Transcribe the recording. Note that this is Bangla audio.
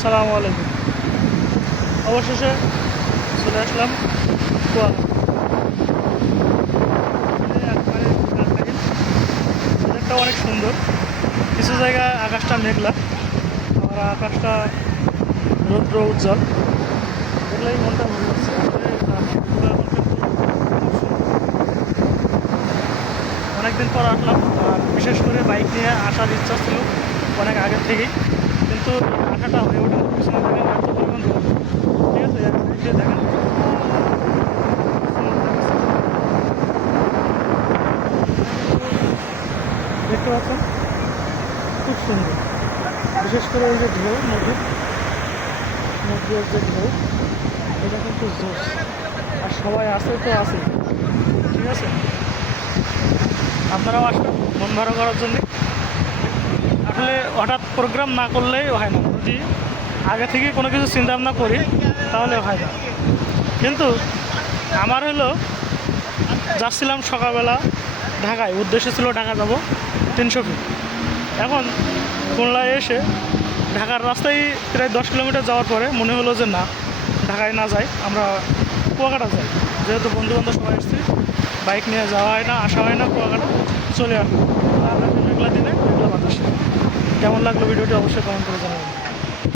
আসসালামু আলাইকুম। অবশেষে চলে আসলাম কুয়াকাটা। একবারে ওয়েদারটা অনেক সুন্দর। কিছু জায়গায় আকাশটা মেঘলা, আর আকাশটা রৌদ্র উজ্জ্বল। দেখলেই মনটা ভালো লাগছে। অনেকদিন পর আসলাম, আর বিশেষ করে বাইক নিয়ে আসার ইচ্ছা ছিল অনেক আগের থেকেই, কিন্তু আসাটা হয়ে ওঠে পিছনে দেখেন এত পরিমাণ রোদ। ঠিক আছে, দেখেন দেখতে পাচ্ছেন খুব সুন্দর। বিশেষ করে ওই যে ঢেউ নদীর যে ঢেউ, এটা কিন্তু জোশ। আর সবাই আছে তো আছে, ঠিক আছে। আপনারাও আসবেন মন ভালো করার জন্য। আসলে হঠাৎ প্রোগ্রাম না করলেই হয় না, যদি আগে থেকে কোনো কিছু চিন্তা ভাবনা করি তাহলে হয় না। কিন্তু আমার হলো যাচ্ছিলাম সকালবেলা ঢাকায়, উদ্দেশ্য ছিল ঢাকা যাব 300 ফিট। এখন খুলনায় এসে ঢাকার রাস্তায় প্রায় 10 কিলোমিটার যাওয়ার পরে মনে হলো যে না, ঢাকায় না যাই, আমরা কুয়াকাটা যাই। যেহেতু বন্ধুবান্ধব সবাই এসেছি, বাইক নিয়ে যাওয়া হয় না, আসা হয় না, কুয়াকাটা চলে আসবো। মেঘলা দিনে মেঘলা বাতাসে। কেমন লাগলো ভিডিওটি অবশ্যই কমেন্ট করে জানাবেন।